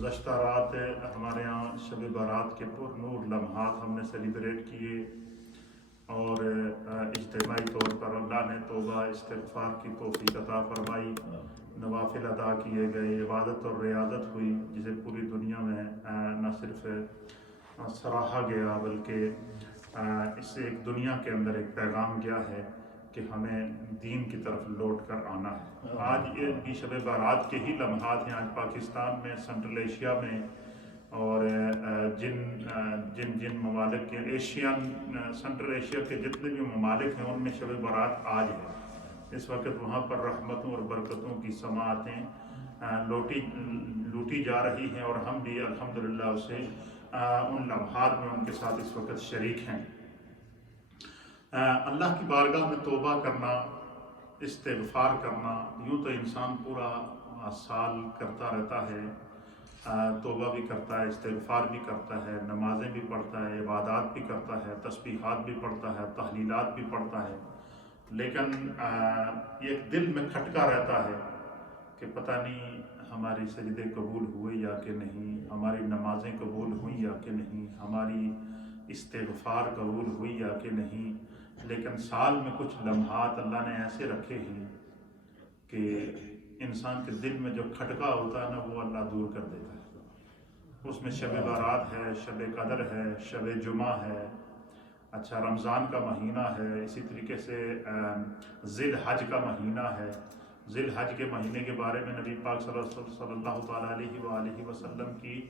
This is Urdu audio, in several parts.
گزشتہ رات ہمارے یہاں شب بارات کے پر نور لمحات ہم نے سیلیبریٹ کیے اور اجتماعی طور پر اللہ نے توبہ استغفار کی توفیق عطا فرمائی، نوافل ادا کیے گئے، عبادت اور ریاضت ہوئی جسے پوری دنیا میں نہ صرف سراہا گیا بلکہ اس سے ایک دنیا کے اندر ایک پیغام گیا ہے کہ ہمیں دین کی طرف لوٹ کر آنا ہے۔ آج یہ بھی شب بارات کے ہی لمحات ہیں۔ آج پاکستان میں، سنٹرل ایشیا میں اور جن ممالک کے سنٹرل ایشیا کے جتنے بھی ممالک ہیں ان میں شب بارات آج ہے۔ اس وقت وہاں پر رحمتوں اور برکتوں کی سماعتیں لوٹی جا رہی ہیں اور ہم بھی الحمدللہ اسے ان لمحات میں ان کے ساتھ اس وقت شریک ہیں۔ اللہ کی بارگاہ میں توبہ کرنا، استغفار کرنا، یوں تو انسان پورا سال کرتا رہتا ہے، توبہ بھی کرتا ہے، استغفار بھی کرتا ہے، نمازیں بھی پڑھتا ہے، عبادات بھی کرتا ہے، تسبیحات بھی پڑھتا ہے، تحلیلات بھی پڑھتا ہے، لیکن ایک دل میں کھٹکا رہتا ہے کہ پتہ نہیں ہماری سجدے قبول ہوئے یا کہ نہیں، ہماری نمازیں قبول ہوئیں یا کہ نہیں، ہماری استغفار قبول ہوئی یا کہ نہیں۔ لیکن سال میں کچھ لمحات اللہ نے ایسے رکھے ہیں کہ انسان کے دل میں جو کھٹکا ہوتا ہے نا وہ اللہ دور کر دیتا ہے۔ اس میں شب بارات ہے، شب قدر ہے، شب جمعہ ہے، اچھا رمضان کا مہینہ ہے، اسی طریقے سے ذی الحج کا مہینہ ہے۔ ذی الحج کے مہینے کے بارے میں نبی پاک صلی اللہ تعالیٰ علیہ وآلہ وسلم کی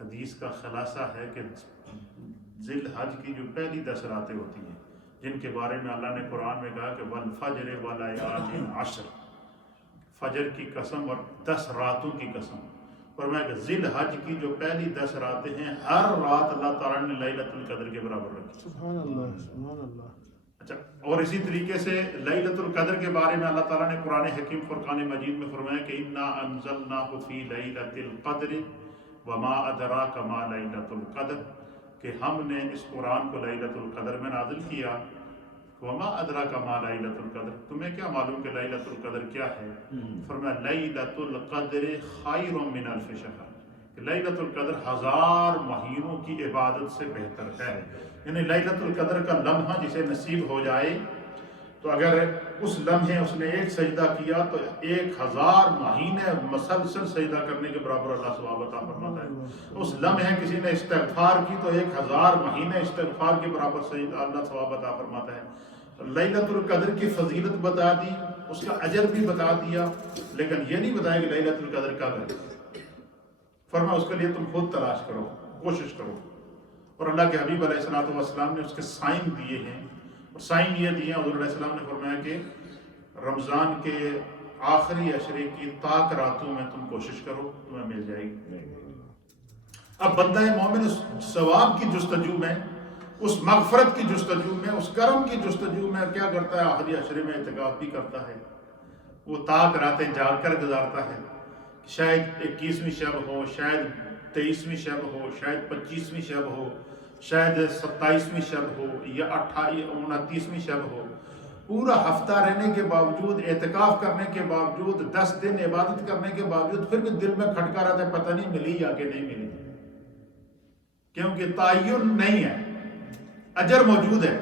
حدیث کا خلاصہ ہے کہ ذی الحج کی جو پہلی 10 راتیں ہوتی ہیں جن کے بارے میں اللہ نے قرآن میں کہا کہ والفجر ولیال عشر، فجر کی قسم اور 10 راتوں کی قسم، فرمایا کہ ذی الحج کی جو پہلی 10 راتیں ہیں ہر رات اللہ تعالیٰ نے لیلۃ القدر کے برابر رکھی۔ سبحان اللہ، سبحان اللہ۔ اچھا، اور اسی طریقے سے لیلۃ القدر کے بارے میں اللہ تعالیٰ نے قرآن حکیم فرقان مجید میں فرمایا کہ انا انزلناہ فی لیلۃ القدر وما ادراک ما لیلۃ القدر، کہ ہم نے اس قرآن کو لیلۃ القدر میں نازل کیا۔ وما ادراک ما لیلۃ القدر، تمہیں کیا معلوم کہ لیلۃ القدر کیا ہے؟ فرمایا لیلۃ القدر خیر من الف شہر، کہ لیلۃ القدر 1000 مہینوں کی عبادت سے بہتر ہے۔ یعنی لیلۃ القدر کا لمحہ جسے نصیب ہو جائے تو اگر اس لمحے اس نے ایک سجدہ کیا تو 1000 مہینے مسلسل سجدہ کرنے کے برابر اللہ ثواب عطا فرماتا ہے۔ اس لمحے کسی نے استغفار کی تو 1000 مہینے استغفار کے برابر سجدہ اللہ ثواب عطا فرماتا ہے۔ لیلۃ القدر کی فضیلت بتا دی، اس کا اجر بھی بتا دیا، لیکن یہ نہیں بتایا کہ لیلۃ القدر کب ہے۔ فرمایا اس کے لیے تم خود تلاش کرو، کوشش کرو، اور اللہ کے حبیب علیہ السلام نے اس کے سائن دیے ہیں، اور سائن یہ دیے، حضور علیہ السلام نے فرمایا کہ رمضان کے آخری عشرے کی طاق راتوں میں تم کوشش کرو، تمہیں مل جائے گی۔ اب بندہ مومن اس ثواب کی جستجو میں، اس مغفرت کی جستجو میں، اس کرم کی جستجو میں کیا کرتا ہے؟ آخری عشرے میں اعتکاف بھی کرتا ہے، وہ طاق راتیں جاگ کر گزارتا ہے۔ شاید 21ویں شب ہو، شاید 23ویں شب ہو، شاید 25ویں شب ہو، شاید 27ویں شب ہو یا 29ویں شب ہو، پورا ہفتہ رہنے کے باوجود، اعتکاف کرنے کے باوجود، 10 دن عبادت کرنے کے باوجود پھر بھی دل میں کھٹکا رہتا ہے پتہ نہیں ملی یا کہ نہیں ملی، کیونکہ تعین نہیں ہے، اجر موجود ہے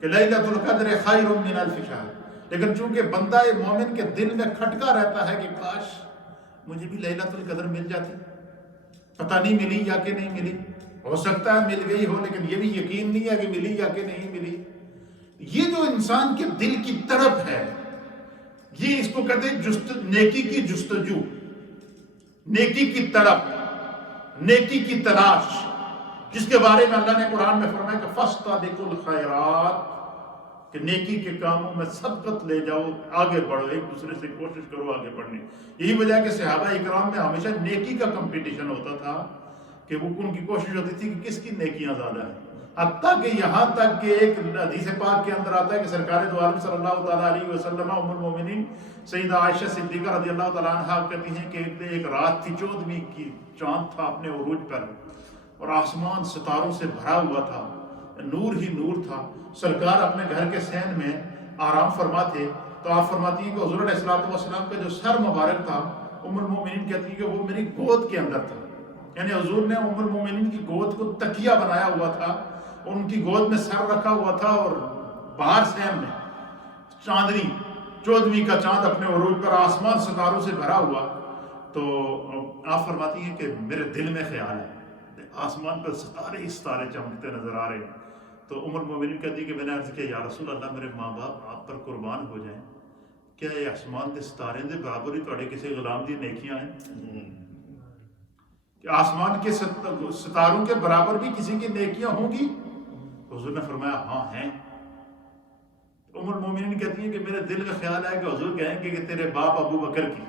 کہ لیلۃ القدر خیر من الف شہر، لیکن چونکہ بندہ مومن کے دل میں کھٹکا رہتا ہے کہ کاش مجھے بھی لیلۃ القدر مل جاتی، پتہ نہیں ملی یا کہ نہیں ملی، ہو سکتا ہے مل گئی ہو لیکن یہ بھی یقین نہیں ہے کہ ملی یا کہ نہیں ملی۔ یہ جو انسان کے دل کی تڑپ ہے، یہ اس کو کہتے ہیں نیکی کی جستجو، نیکی کی تڑپ، نیکی کی تلاش، جس کے بارے میں اللہ نے قرآن میں فرمایا کہ فاستبقوا الخیرات، کہ نیکی کے کاموں میں سبقت لے جاؤ، آگے بڑھو، ایک دوسرے سے کوشش کرو آگے بڑھنے۔ یہی وجہ ہے کہ صحابہ اکرام میں ہمیشہ نیکی کا کمپٹیشن ہوتا تھا، کہ وہ ان کی کوشش ہوتی تھی کہ کس کی نیکیاں زیادہ ہیں، حتیٰ کہ یہاں تک کہ ایک حدیث پاک کے اندر آتا ہے کہ سرکار دو عالم صلی اللہ تعالیٰ علیہ وسلم ام المومنین سیدہ عائشہ صدیقہ رضی اللہ تعالیٰ عنہ کہتی ہیں کہ ایک رات تھی، 14ویں کی چاند تھا اپنے عروج پر، اور آسمان ستاروں سے بھرا ہوا تھا، نور ہی نور تھا، سرکار اپنے گھر کے صحن میں آرام فرما تھے، تو آپ فرماتی ہیں کہ حضور علیہ السلام کا جو سر مبارک تھا، ام المومنین کہتی ہیں کہ وہ میری گود کے اندر تھا، یعنی حضور نے ام المومنین کی گود کو تکیہ بنایا ہوا تھا، ان کی گود میں سر رکھا ہوا تھا، اور باہر سیم میں چاندنی 14ویں کا چاند اپنے عروج پر، آسمان ستاروں سے بھرا ہوا. تو آپ فرماتی ہیں کہ میرے دل میں خیال ہے آسمان پر ستارے ستارے چمکتے نظر آ رہے ہیں. تو ام المومنین کہتی کہ میں نے عرض کیا یا رسول اللہ میرے ماں باپ آپ پر قربان ہو جائیں، کیا یہ آسمان کے ستارے دے برابر ہی تھوڑے کسی غلام دی نیکیاں ہیں؟ کہ آسمان کے ستاروں کے برابر بھی کسی کی نیکیاں ہوں گی؟ حضور نے فرمایا ہاں ہیں. ام المومنین کہتی ہیں کہ میرے دل میں خیال ہے کہ حضور کہیں گے کہ تیرے باپ ابو بکر کی،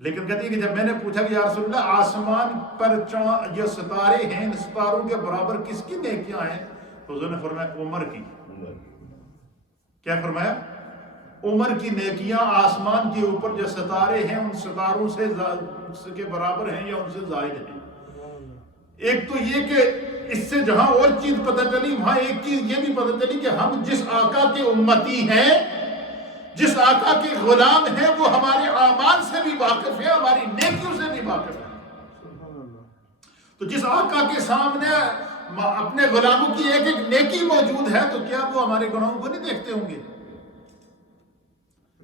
لیکن کہتی ہے کہ جب میں نے پوچھا کہ یا رسول اللہ آسمان پر جو ستارے ہیں ان ستاروں کے برابر کس کی نیکیاں ہیں؟ حضور نے فرمایا عمر کی. کیا فرمایا؟ عمر کی نیکیاں آسمان کے اوپر جو ستارے ہیں ان ستاروں سے کے برابر ہیں یا ان سے زائد ہیں. ایک تو یہ کہ اس سے جہاں اور چیز پتہ چلی وہاں ایک چیز یہ بھی پتہ چلی کہ ہم جس آقا کے امتی ہیں، جس آقا کے غلام ہیں، وہ ہمارے اعمال سے بھی واقف ہے، ہماری نیکیوں سے بھی واقف ہے. تو جس آقا کے سامنے اپنے غلاموں کی ایک ایک نیکی موجود ہے تو کیا وہ ہمارے گناہوں کو نہیں دیکھتے ہوں گے؟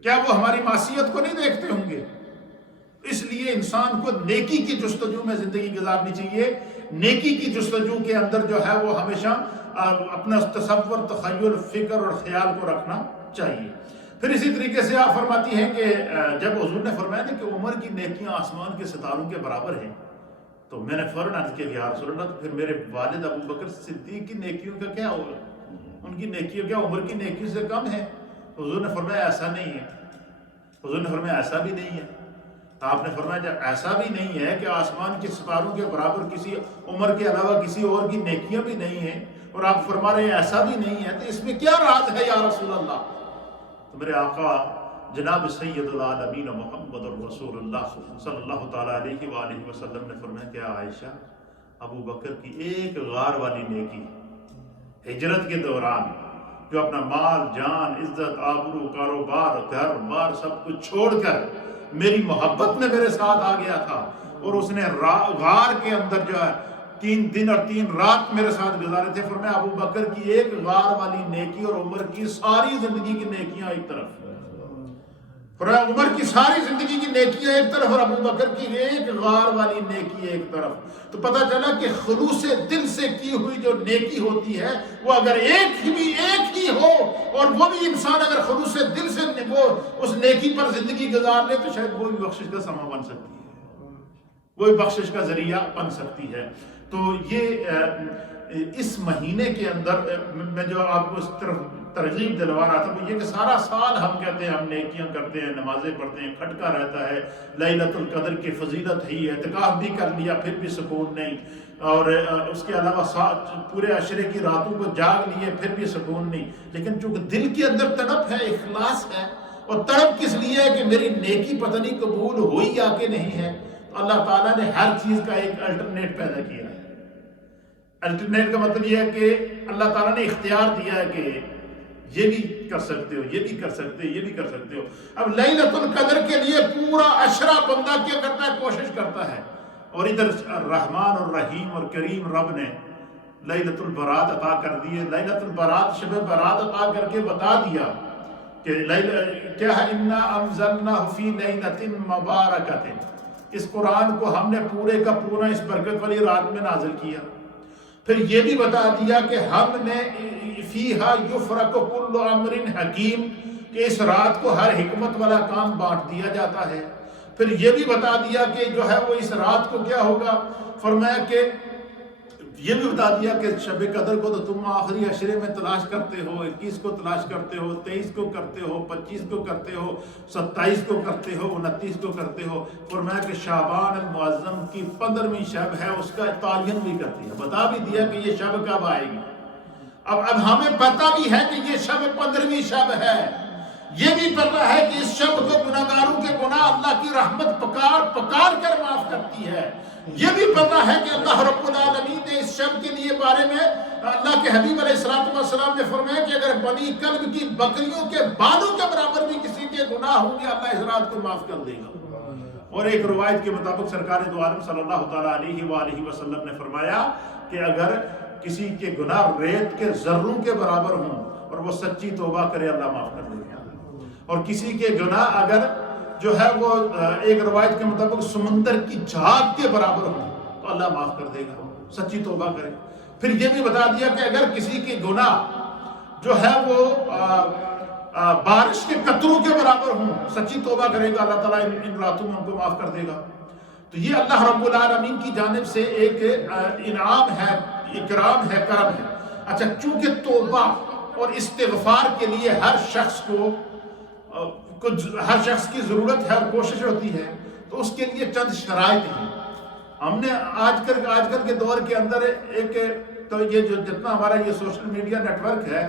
کیا وہ ہماری معصیت کو نہیں دیکھتے ہوں گے؟ اس لیے انسان کو نیکی کی جستجو میں زندگی گزارنی چاہیے. نیکی کی جستجو کے اندر جو ہے وہ ہمیشہ اپنا تصور، تخیل، فکر اور خیال کو رکھنا چاہیے. پھر اسی طریقے سے آپ فرماتی ہیں کہ جب حضور نے فرمایا نا کہ عمر کی نیکیاں آسمان کے ستاروں کے برابر ہیں، تو میں نے فوراً عرض کیا یا رسول اللہ تو پھر میرے والد ابو بکر صدیق کی نیکیوں کا کیا ہوگا؟ ان کی نیکیوں کیا عمر کی نیکیوں سے کم ہے؟ حضور نے فرمایا ایسا نہیں ہے. حضور نے فرمایا ایسا بھی نہیں ہے. آپ نے فرمایا جب ایسا بھی نہیں ہے کہ آسمان کے ستاروں کے برابر کسی عمر کے علاوہ کسی اور کی نیکیاں بھی نہیں ہیں، اور آپ فرما رہے ہیں ایسا بھی نہیں ہے، تو اس میں کیا راز ہے یا رسول اللہ؟ تو میرے آقا جناب سید العالمین محمد الرسول اللہ صلی اللہ تعالیٰ علیہ وآلہ وسلم نے فرمایا کہ عائشہ ابو بکر کی ایک غار والی نیکی ہجرت کے دوران جو اپنا مال، جان، عزت، آبرو، کاروبار، گھر بار سب کچھ چھوڑ کر میری محبت میں میرے ساتھ آ گیا تھا، اور اس نے غار کے اندر جو ہے 3 دن اور 3 رات میرے ساتھ گزارے تھے. فرمایا ابو بکر کی ایک غار والی نیکی اور عمر کی ساری زندگی کی نیکیاں ایک طرف. فرمایا عمر کی ساری زندگی کی نیکیاں ایک طرف اور ابو بکر کی ایک غار والی نیکی ایک طرف. تو پتہ چلا کہ خلوص دل سے کی ہوئی جو نیکی ہوتی ہے وہ اگر ایک ہی ہو، اور وہ بھی انسان اگر خلوص دل سے وہ اس نیکی پر زندگی گزار لے تو شاید وہ بھی بخشش کا سما بن سکتی ہے، وہ بھی بخشش کا ذریعہ بن سکتی ہے. تو یہ اس مہینے کے اندر میں جو آپ کو اس طرف ترغیب دلوا رہا تھا وہ یہ کہ سارا سال ہم کہتے ہیں ہم نیکیاں کرتے ہیں، نمازیں پڑھتے ہیں، کھٹکا رہتا ہے، لیلۃ القدر کی فضیلت ہی ہے، اعتکاف بھی کر لیا پھر بھی سکون نہیں، اور اس کے علاوہ پورے عشرے کی راتوں کو جاگ لیے پھر بھی سکون نہیں. لیکن چونکہ دل کے اندر تڑپ ہے، اخلاص ہے، اور تڑپ کس لیے ہے کہ میری نیکی پتہ نہیں قبول ہوئی یا کہ نہیں ہے، تو اللہ تعالیٰ نے ہر چیز کا ایک الٹرنیٹ پیدا کیا ہے. الٹرنیٹ کا مطلب یہ ہے کہ اللہ تعالیٰ نے اختیار دیا ہے کہ یہ بھی کر سکتے ہو، یہ بھی کر سکتے ہو، یہ بھی کر سکتے ہو. اب لیلۃ القدر کے لیے پورا عشرہ بندہ کیا کرتا ہے؟ کوشش کرتا ہے. اور ادھر رحمان اور رحیم اور کریم رب نے لیلۃ البرات عطا کر دی ہے. لیلۃ البرات، شب برات عطا کر کے بتا دیا کہ کیا ہے، انا انزلناہ فی لیلۃ مبارکۃ. اس قرآن کو ہم نے پورے کا پورا اس برکت والی رات میں نازل کیا. پھر یہ بھی بتا دیا کہ ہم نے فیہا یفرق کل امر حکیم، کہ اس رات کو ہر حکمت والا کام بانٹ دیا جاتا ہے. پھر یہ بھی بتا دیا کہ جو ہے وہ اس رات کو کیا ہوگا. فرمایا کہ یہ بھی بتا دیا کہ شب قدر کو تو تم آخری عشرے میں تلاش کرتے ہو، 21 کو تلاش کرتے ہو، 23 کو کرتے ہو، 25 کو کرتے ہو، 27 کو کرتے ہو، 29 کو کرتے ہو. فرمایا کہ شعبان المعظم کی 15ویں شب ہے، اس کا تعین بھی کر دیا، بتا بھی دیا کہ یہ شب کب آئے گی. اب ہمیں پتہ بھی ہے کہ یہ شب 15ویں شب ہے. یہ بھی پتہ ہے کہ اس شب کو گناہگاروں کے گناہ اللہ کی رحمت پکار کر معاف کرتی ہے. یہ بھی پتہ ہے کہ اللہ رب العالمین نے اس شب کے لیے بارے میں اللہ کے حبیب علیہ السلام نے فرمایا کہ اگر بنی کلب کی بکریوں کے بالوں کے برابر بھی کسی کے گناہ ہوں گے اللہ اس رات کو معاف کر دے گا. اور ایک روایت کے مطابق سرکار دو عالم صلی اللہ تعالیٰ علیہ وآلہ وسلم نے فرمایا کہ اگر کسی کے گناہ ریت کے ذروں کے برابر ہوں اور وہ سچی توبہ کرے اللہ معاف کر دے گا، اور کسی کے گناہ اگر جو ہے وہ ایک روایت کے مطابق سمندر کی جھاگ کے برابر ہوں تو اللہ معاف کر دے گا، سچی توبہ کرے۔ پھر یہ بھی بتا دیا کہ اگر کسی کے گناہ جو ہے وہ بارش کے قطروں کے برابر ہوں، سچی توبہ کرے گا اللہ تعالیٰ ان راتوں میں ان کو معاف کر دے گا۔ تو یہ اللہ رب العالمین کی جانب سے ایک انعام ہے، اکرام ہے، کرم ہے۔ اچھا، چونکہ توبہ اور استغفار کے لیے ہر شخص کی ضرورت ہے اور کوشش ہوتی ہے، تو اس کے لیے چند شرائط ہیں۔ ہم نے آج کل کے دور کے اندر تو یہ جو جتنا ہمارا یہ سوشل میڈیا نیٹ ورک ہے،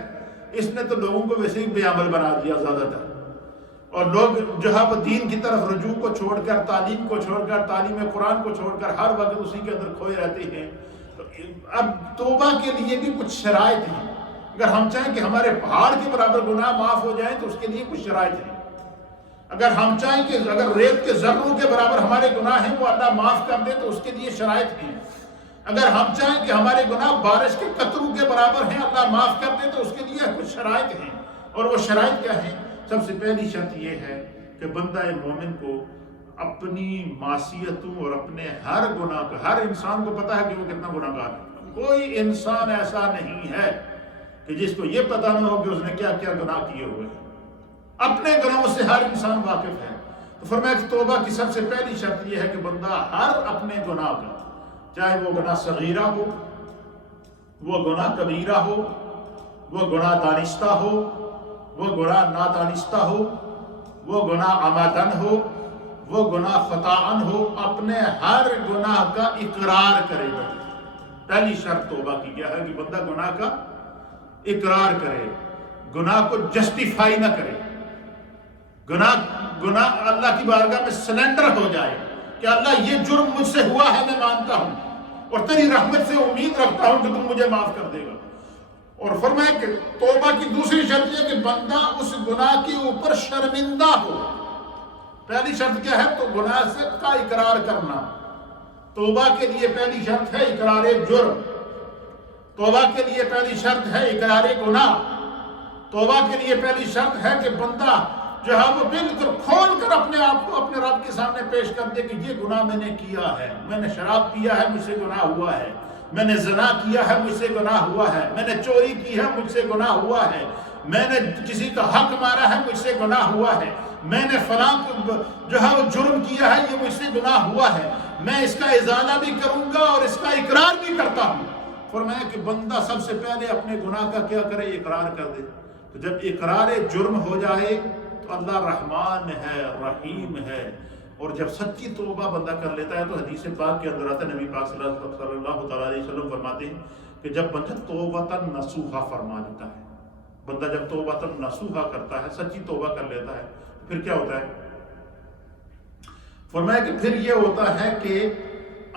اس نے تو لوگوں کو ویسے ہی بے عمل بنا دیا زیادہ تر، اور لوگ جو ہے وہ دین کی طرف رجوع کو چھوڑ کر، تعلیم کو چھوڑ کر، تعلیم قرآن کو چھوڑ کر ہر وقت اسی کے اندر کھوئے رہتے ہیں۔ اب توبہ کے لیے بھی کچھ شرائط ہیں۔ اگر ہم چاہیں کہ ہمارے پہاڑ کے برابر گناہ معاف ہو جائیں تو اس کے لیے کچھ شرائط ہیں۔ اگر ہم چاہیں کہ اگر ریت کے ذروں کے برابر ہمارے گناہ ہیں وہ اللہ معاف کر دے تو اس کے لیے شرائط ہیں۔ اگر ہم چاہیں کہ ہمارے گناہ بارش کے قطروں کے برابر ہیں اللہ معاف کر دے تو اس کے لیے کچھ شرائط ہیں۔ اور وہ شرائط کیا ہیں؟ سب سے پہلی شرط یہ ہے کہ بندہ مومن کو اپنی معصیتوں اور اپنے ہر گناہ کا، ہر انسان کو پتہ ہے کہ وہ کتنا گناہ گار ہے۔ کوئی انسان ایسا نہیں ہے کہ جس کو یہ پتہ نہ ہو کہ اس نے کیا کیا گناہ کیے ہوئے ہیں۔ اپنے گناہوں سے ہر انسان واقف ہے۔ تو فرمایا کہ توبہ کی سب سے پہلی شرط یہ ہے کہ بندہ ہر اپنے گناہ کا، چاہے وہ گناہ صغیرہ ہو، وہ گناہ کبیرہ ہو، وہ گناہ دانستہ ہو، وہ گناہ نادانستہ ہو، وہ گناہ عمدن ہو، وہ گناہ خطاً ہو، اپنے ہر گناہ کا اقرار کرے گا۔ پہلی شرط توبہ کی کیا ہے کہ بندہ گناہ کا اقرار کرے، گناہ کو جسٹیفائی نہ کرے، گناہ اللہ کی بارگاہ میں سلنڈر ہو جائے کہ اللہ یہ جرم مجھ سے ہوا ہے، میں مانتا ہوں اور تیری رحمت سے امید رکھتا ہوں کہ تم مجھے معاف کر دے گا۔ اور فرمایا کہ توبہ کی دوسری شرط یہ کہ بندہ اس گناہ کے اوپر شرمندہ ہو۔ پہلی شرط کیا ہے؟ تو گناہ سے کا اقرار کرنا۔ توبہ کے لیے پہلی شرط ہے اقرار جرم، توبہ کے لیے پہلی شرط ہے اقرار گناہ، توبہ کے لیے پہلی شرط ہے کہ بندہ جو ہے وہ بالکل کھول کر اپنے آپ کو اپنے رب کے سامنے پیش کر دے کہ یہ گناہ میں نے کیا ہے، میں نے شراب پیا ہے، مجھ سے گناہ ہوا ہے، میں نے زنا کیا ہے، مجھ سے گناہ ہوا ہے، میں نے چوری کی ہے، مجھ سے گناہ ہوا ہے، میں نے کسی کا حق مارا ہے، مجھ سے گناہ ہوا ہے، میں نے فلاں جو ہے وہ جرم کیا ہے، یہ مجھ سے گناہ ہوا ہے، میں اس کا ازالہ بھی کروں گا اور اس کا اقرار بھی کرتا ہوں۔ فرمایا کہ بندہ سب سے پہلے اپنے گناہ کا کیا کرے؟ اقرار کر دے۔ تو جب اقرار جرم ہو جائے تو اللہ رحمان ہے، رحیم ہے، اور جب سچی توبہ بندہ کر لیتا ہے تو حدیث پاک کے اندر آتا ہے، نبی پاک صلی اللہ تعالیٰ علیہ وسلم فرماتے ہیں کہ جب بندہ توبۃ نصوحہ فرما لیتا ہے، بندہ جب توبۃ نصوحہ کرتا ہے، سچی توبہ کر لیتا ہے، پھر کیا ہوتا ہے؟ فرمایا کہ پھر یہ ہوتا ہے کہ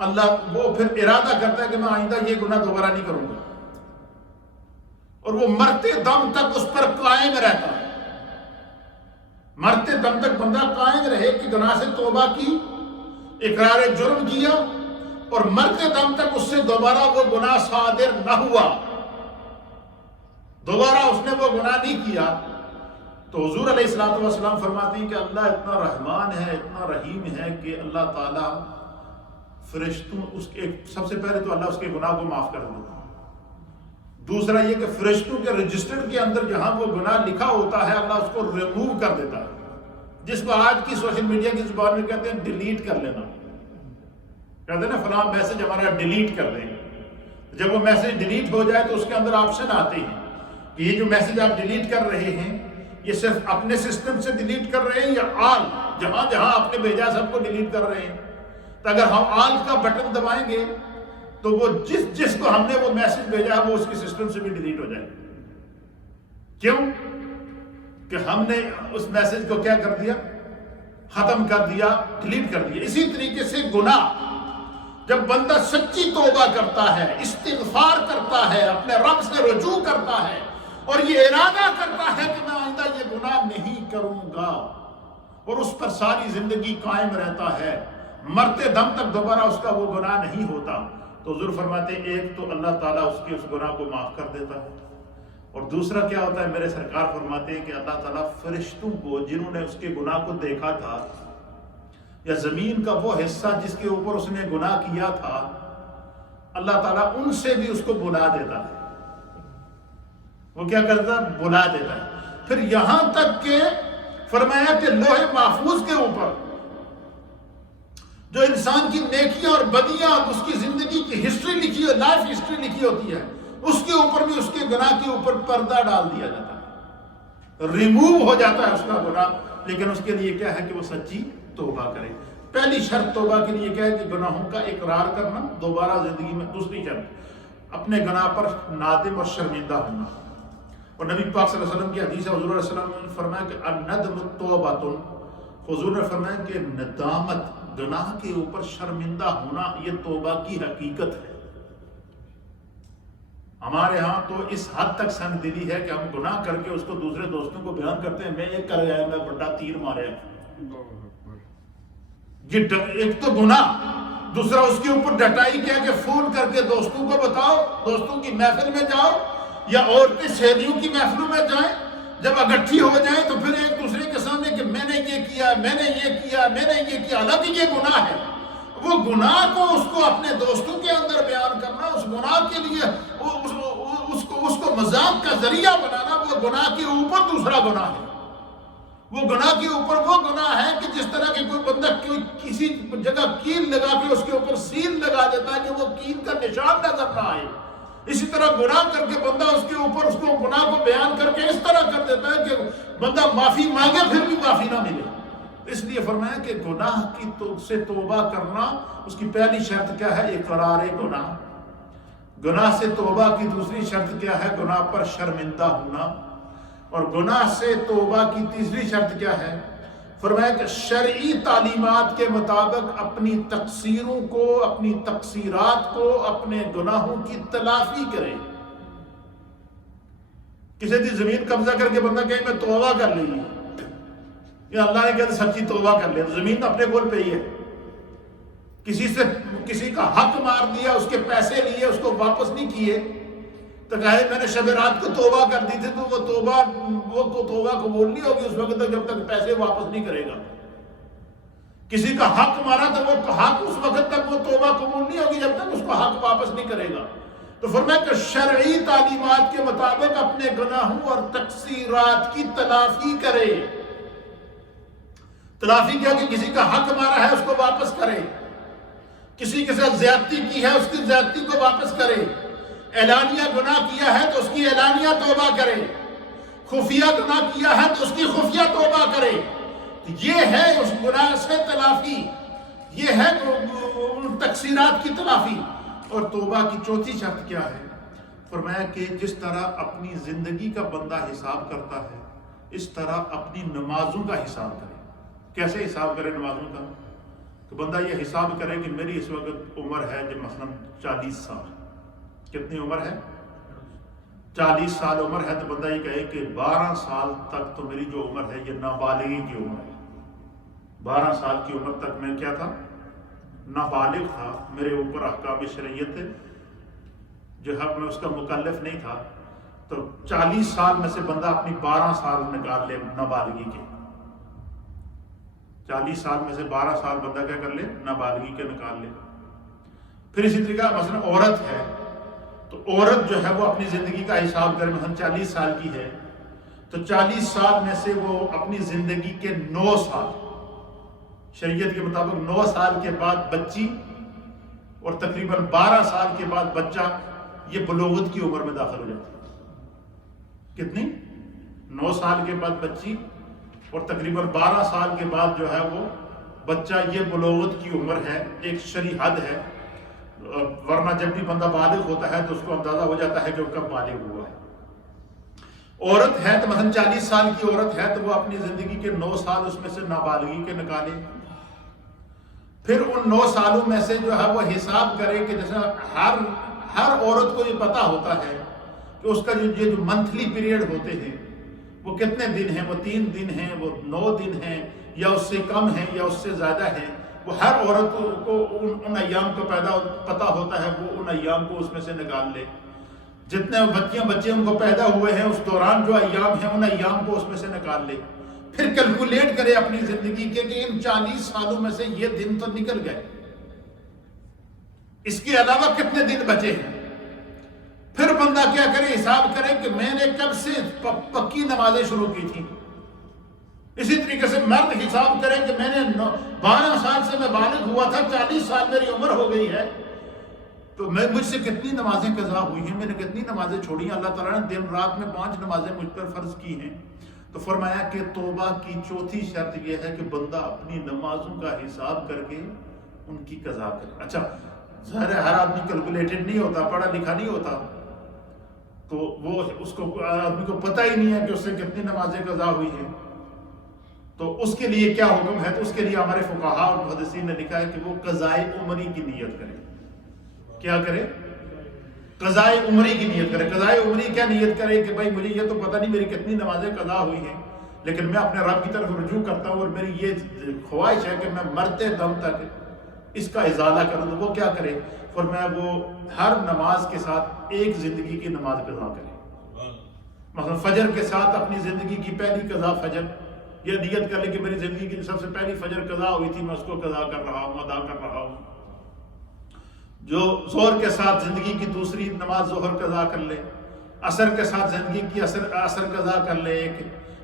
اللہ وہ پھر ارادہ کرتا ہے کہ میں آئندہ یہ گناہ دوبارہ نہیں کروں گا، اور وہ مرتے دم تک اس پر قائم رہتا ہے۔ مرتے دم تک بندہ قائم رہے کہ گناہ سے توبہ کی، اقرار جرم کیا، اور مرتے دم تک اس سے دوبارہ وہ گناہ صادر نہ ہوا، دوبارہ اس نے وہ گناہ نہیں کیا۔ تو حضور علیہ الصلوۃ والسلام فرماتے ہیں کہ اللہ اتنا رحمان ہے، اتنا رحیم ہے کہ اللہ تعالیٰ فرشتوں اس کے سب سے پہلے تو اللہ اس کے گناہ کو معاف کر دیتا ہے۔ دوسرا یہ کہ فرشتوں کے رجسٹر کے اندر جہاں وہ گناہ لکھا ہوتا ہے اللہ اس کو ریموو کر دیتا ہے، جس کو آج کی سوشل میڈیا کی زبان میں کہتے ہیں ڈیلیٹ کر لینا، کہتے ہیں نا فلاں میسج ہمارا ڈیلیٹ کر دیں۔ جب وہ میسج ڈیلیٹ ہو جائے تو اس کے اندر آپشن آتے ہیں کہ یہ جو میسج آپ ڈیلیٹ کر رہے ہیں یہ صرف اپنے سسٹم سے ڈیلیٹ کر رہے ہیں یا آل جہاں جہاں آپ نے بھیجا سب کو ڈیلیٹ کر رہے ہیں۔ تو اگر ہم آل کا بٹن دبائیں گے تو وہ جس کو ہم نے وہ میسج بھیجا ہے وہ اس کے سسٹم سے بھی ڈیلیٹ ہو جائے گا۔ کیوں؟ کہ ہم نے اس میسج کو کیا کر دیا؟ ختم کر دیا، ڈیلیٹ کر دیا۔ اسی طریقے سے گناہ جب بندہ سچی توبہ کرتا ہے، استغفار کرتا ہے، اپنے رب سے رجوع کرتا ہے اور یہ ارادہ کرتا ہے کہ میں آئندہ یہ گناہ نہیں کروں گا، اور اس پر ساری زندگی قائم رہتا ہے، مرتے دم تک دوبارہ اس کا وہ گناہ نہیں ہوتا، تو حضور فرماتے ہیں ایک تو اللہ تعالیٰ اس کے اس گناہ کو معاف کر دیتا ہے، اور دوسرا کیا ہوتا ہے، میرے سرکار فرماتے ہیں کہ اللہ تعالیٰ فرشتوں کو جنہوں نے اس کے گناہ کو دیکھا تھا، یا زمین کا وہ حصہ جس کے اوپر اس نے گناہ کیا تھا، اللہ تعالیٰ ان سے بھی اس کو بلا دیتا ہے۔ وہ کیا کرتا ہے؟ بلا دیتا ہے۔ پھر یہاں تک کہ فرمایا کہ لوح محفوظ کے اوپر جو انسان کی نیکیاں اور بدیاں اور اس کی زندگی کی ہسٹری لکھی ہے، لائف ہسٹری لکھی ہوتی ہے، اس کے اوپر بھی اس کے گناہ کے اوپر پردہ ڈال دیا جاتا ہے، ریموو ہو جاتا ہے اس کا گناہ۔ لیکن اس کے لیے کیا ہے کہ وہ سچی توبہ کرے۔ پہلی شرط توبہ کے لیے کیا ہے کہ گناہوں کا اقرار کرنا، دوبارہ زندگی میں۔ دوسری شرط اپنے گناہ پر نادم اور شرمندہ ہونا۔ اور نبی پاک صلی اللہ علیہ وسلم کی حدیث ہے، حضور علیہ السلام نے فرمایا کہ الندم توبۃ، حضور نے فرمایا کہ ندامت، گناہ کے اوپر شرمندہ ہونا، یہ توبہ کی حقیقت ہے۔ ہمارے ہاں تو اس حد تک سنگ دلی ہے کہ ہم گناہ کر کے اس کو دوسرے دوستوں کو بیان کرتے ہیں، میں ایک کر گیا، میں بڑا تیر مارے۔ یہ ایک تو گناہ، دوسرا اس کے اوپر ڈٹائی کیا کہ فون کر کے دوستوں کو بتاؤ، دوستوں کی محفل میں جاؤ یا عورتیں سہیلیوں کی محفلوں میں جائیں، جب اکٹھی ہو جائیں تو پھر ایک دوسرے کے سامنے کہ میں نے یہ کیا، میں نے یہ کیا، میں نے یہ کیا، حالانکہ یہ گناہ ہے۔ وہ گناہ کو اس کو اپنے دوستوں کے اندر بیان کرنا، اس گناہ کے لیے اس کو مذاق کا ذریعہ بنانا، وہ گناہ کے اوپر دوسرا گناہ ہے۔ وہ گناہ کے اوپر وہ گناہ ہے کہ جس طرح کہ کوئی بندہ کسی جگہ کیل لگا کے اس کے اوپر سیل لگا دیتا ہے کہ وہ کیل کا نشان نظر نہ آئے، اسی طرح گناہ کر کے بندہ اس کے اوپر اس کو گناہ کو بیان کر کے اس طرح کر دیتا ہے کہ بندہ معافی مانگے پھر بھی معافی نہ ملے۔ اس لیے فرمایا کہ گناہ کی سے توبہ کرنا، اس کی پہلی شرط کیا ہے؟ اقرار گناہ۔ گناہ سے توبہ کی دوسری شرط کیا ہے؟ گناہ پر شرمندہ ہونا۔ اور گناہ سے توبہ کی تیسری شرط کیا ہے؟ فرمایا کہ شرعی تعلیمات کے مطابق اپنی تقصیروں کو، اپنی تقصیرات کو، اپنے گناہوں کی تلافی کرے۔ کسی دی زمین قبضہ کر کے بندہ کہے میں توبہ کر لی، یا اللہ نے کہتے سچی توبہ کر لیا، تو زمین اپنے گول پہ ہی ہے۔ کسی کا حق مار دیا، اس کے پیسے لیے، اس کو واپس نہیں کیے، تو کہے میں نے شب رات کو توبہ کر دی تھی، تو وہ توبہ قبول نہیں ہوگی اس وقت تک جب تک پیسے واپس نہیں کرے گا۔ کسی کا حق مارا تو وہ حق اس وقت تک وہ توبہ قبول نہیں ہوگی جب تک اس کو حق واپس نہیں کرے گا۔ تو فرمایا کہ شرعی تعلیمات کے مطابق اپنے گناہوں اور تقصیرات کی تلافی کرے۔ تلافی کیا کہ کسی کا حق مارا ہے اس کو واپس کرے، کسی کے ساتھ زیادتی کی ہے اس کی زیادتی کو واپس کرے، اعلانیہ گناہ کیا ہے تو اس کی اعلانیہ توبہ کرے، خفیہ گناہ کیا ہے تو اس کی خفیہ توبہ کرے۔ یہ ہے اس گناہ سے تلافی، یہ ہے ان تقصیرات کی تلافی۔ اور توبہ کی چوتھی شرط کیا ہے؟ فرمایا کہ جس طرح اپنی زندگی کا بندہ حساب کرتا ہے، اس طرح اپنی نمازوں کا حساب کرے۔ کیسے حساب کرے نمازوں کا؟ کہ بندہ یہ حساب کرے کہ میری اس وقت عمر ہے جو مثلا 40 سال۔ کتنی عمر ہے؟ 40 سال عمر ہے، تو بندہ یہ کہے کہ 12 سال تک تو میری جو عمر ہے یہ نابالغی کی عمر ہے۔ 12 سال کی عمر تک میں کیا تھا؟ نابالغ تھا، میرے اوپر احکام شرعیت جو ہے میں اس کا مکلف نہیں تھا۔ تو 40 سال میں سے بندہ اپنی 12 سال نکال لے نابالغی کے۔ 40 سال میں سے 12 سال بندہ کیا کر لے؟ نابالغی کے نکال لے۔ پھر اسی طریقہ مثلا عورت ہے تو عورت جو ہے وہ اپنی زندگی کا حساب کرے، مثلا 40 سال کی ہے تو 40 سال میں سے وہ اپنی زندگی کے 9 سال، شریعت کے مطابق 9 سال کے بعد بچی، اور تقریباً 12 سال کے بعد بچہ، یہ بلوغت کی عمر میں داخل ہو جاتی ہے۔ کتنی؟ 9 سال کے بعد بچی اور تقریباً 12 سال کے بعد جو ہے وہ بچہ، یہ بلوغت کی عمر ہے، ایک شرعی حد ہے۔ ورنہ جب بھی بندہ بالغ ہوتا ہے تو اس کو اندازہ ہو جاتا ہے کہ وہ کب بالغ ہوا ہے۔ عورت ہے تو مثلا 40 سال کی عورت ہے تو وہ اپنی زندگی کے 9 سال اس میں سے نابالغی کے نکالے۔ پھر ان 9 سالوں میں سے جو ہے وہ حساب کرے کہ جیسا ہر عورت کو یہ پتا ہوتا ہے کہ اس کا یہ جو منتھلی پیریڈ ہوتے ہیں وہ کتنے دن ہیں، وہ 3 دن ہیں، وہ 9 دن ہیں، یا اس سے کم ہیں یا اس سے زیادہ ہیں، وہ ہر عورت کو ان ایام کو پتہ ہوتا ہے، وہ ان ایام کو اس میں سے نکال لے۔ جتنے بچے ان کو پیدا ہوئے ہیں اس دوران جو ایام ہیں ان ایام کو اس میں سے نکال لے، پھر کیلکولیٹ کرے اپنی زندگی کے کہ ان 40 سالوں میں سے یہ دن تو نکل گئے، اس کے علاوہ کتنے دن بچے ہیں۔ پھر بندہ کیا کرے، حساب کرے کہ میں نے کب سے پکی نمازیں شروع کی تھی۔ اسی طریقے سے مرد حساب کرے کہ میں نے 12 سال سے میں بالغ ہوا تھا، 40 سال میری عمر ہو گئی ہے، تو مجھ سے کتنی نمازیں قضا ہوئی ہیں، میں نے کتنی نمازیں چھوڑی ہیں۔ اللہ تعالیٰ نے دن رات میں 5 نمازیں مجھ پر فرض کی ہیں۔ تو فرمایا کہ توبہ کی چوتھی شرط یہ ہے کہ بندہ اپنی نمازوں کا حساب کر کے ان کی قضا کرے۔ اچھا ظاہر ہے ہر آدمی کیلکولیٹڈ نہیں ہوتا، پڑھا لکھا نہیں ہوتا، تو وہ اس کو آدمی کو پتہ ہی نہیں ہے کہ اس سے کتنی نمازیں قضا ہوئی ہیں، تو اس کے لیے کیا حکم ہے؟ تو اس کے لیے ہمارے فقہاء اور محدثین نے لکھا ہے کہ وہ قضائے عمری کی نیت کرے۔ کیا کرے؟ قضائے عمری کی نیت کرے۔ قضائے عمری کیا نیت کرے کہ بھائی مجھے یہ تو پتہ نہیں میری کتنی نمازیں قضا ہوئی ہیں، لیکن میں اپنے رب کی طرف رجوع کرتا ہوں اور میری یہ خواہش ہے کہ میں مرتے دم تک اس کا ازالہ کروں۔ تو وہ کیا کرے؟ فرمایا وہ ہر نماز کے ساتھ ایک زندگی کی نماز قضا کرے۔ مثلا فجر کے ساتھ اپنی زندگی کی پہلی قضا فجر، یہ نیت کر لے کہ میری زندگی کی سب سے پہلی فجر قضا ہوئی تھی، میں اس کو قضا کر رہا ہوں، ادا کر رہا ہوں۔ جو ظہر کے ساتھ زندگی کی دوسری نماز ظہر قضا کر لے، عصر کے ساتھ زندگی کی عصر قضا کر لے، ایک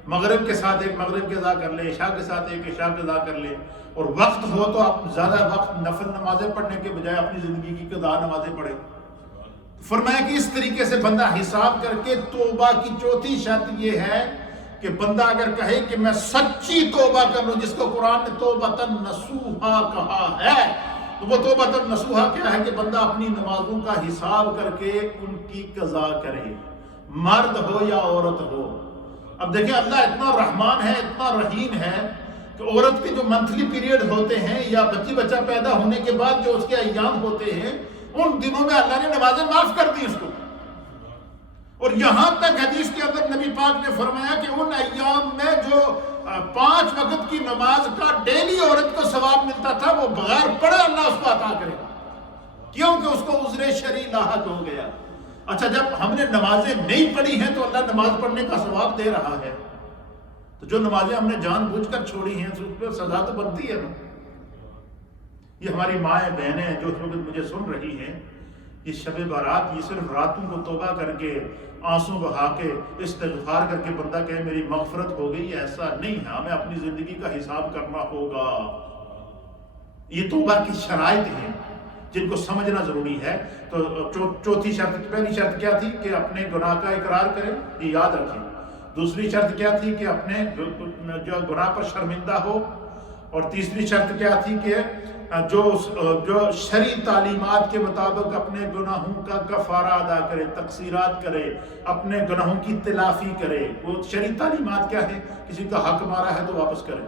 مغرب کے ساتھ ایک مغرب قضا کر لے، عشاء کے ساتھ ایک عشاء قضا کر لے، اور وقت ہو تو آپ زیادہ وقت نفل نمازیں پڑھنے کے بجائے اپنی زندگی کی قضا نمازیں پڑھے۔ فرمایا کہ اس طریقے سے بندہ حساب کر کے، توبہ کی چوتھی شرط یہ ہے کہ بندہ اگر کہے کہ میں سچی توبہ کر لوں، جس کو قرآن نے توبۃ نصوحا کہا ہے، تو وہ توبۃ نصوحا کیا ہے کہ بندہ اپنی نمازوں کا حساب کر کے ان کی قضا کرے، مرد ہو یا عورت ہو۔ اب دیکھیں اللہ اتنا رحمان ہے، اتنا رحیم ہے کہ عورت کے جو منتھلی پیریڈ ہوتے ہیں یا بچہ پیدا ہونے کے بعد جو اس کے ایام ہوتے ہیں، ان دنوں میں اللہ نے نمازیں معاف کر دی اس کو۔ اور یہاں تک حدیث کے اندر نبی پاک نے فرمایا کہ ان ایام میں جو 5 وقت کی نماز کا ڈیلی عورت کو ثواب ملتا تھا، وہ بغیر پڑھے اللہ اس کو عطا کرے گا، کیونکہ اس کو عذر شرعی لاحق ہو گیا۔ اچھا جب ہم نے نمازیں نہیں پڑھی ہیں تو اللہ نماز پڑھنے کا ثواب دے رہا ہے، تو جو نمازیں ہم نے جان بوجھ کر چھوڑی ہیں اس پہ سزا تو بنتی ہے نا۔ یہ ہماری مائیں بہنیں جو اس وقت مجھے سن رہی ہیں، یہ شب بارات یہ صرف راتوں کو توبہ کر کے آنسو بہا کے استغفار کر کے بندہ کہے میری مغفرت ہو گئی، ایسا نہیں ہے۔ ہمیں اپنی زندگی کا حساب کرنا ہوگا۔ یہ توبہ کی شرائط ہیں جن کو سمجھنا ضروری ہے۔ تو چوتھی شرط، پہلی شرط کیا تھی کہ اپنے گناہ کا اقرار کرے، یہ یاد رکھیں۔ دوسری شرط کیا تھی کہ اپنے جو گناہ پر شرمندہ ہو، اور تیسری شرط کیا تھی کہ جو شرعی تعلیمات کے مطابق اپنے گناہوں کا کفارہ ادا کرے، تقصیرات کرے، اپنے گناہوں کی تلافی کرے۔ وہ شرعی تعلیمات کیا ہے؟ کسی کا حق مارا ہے تو واپس کرے،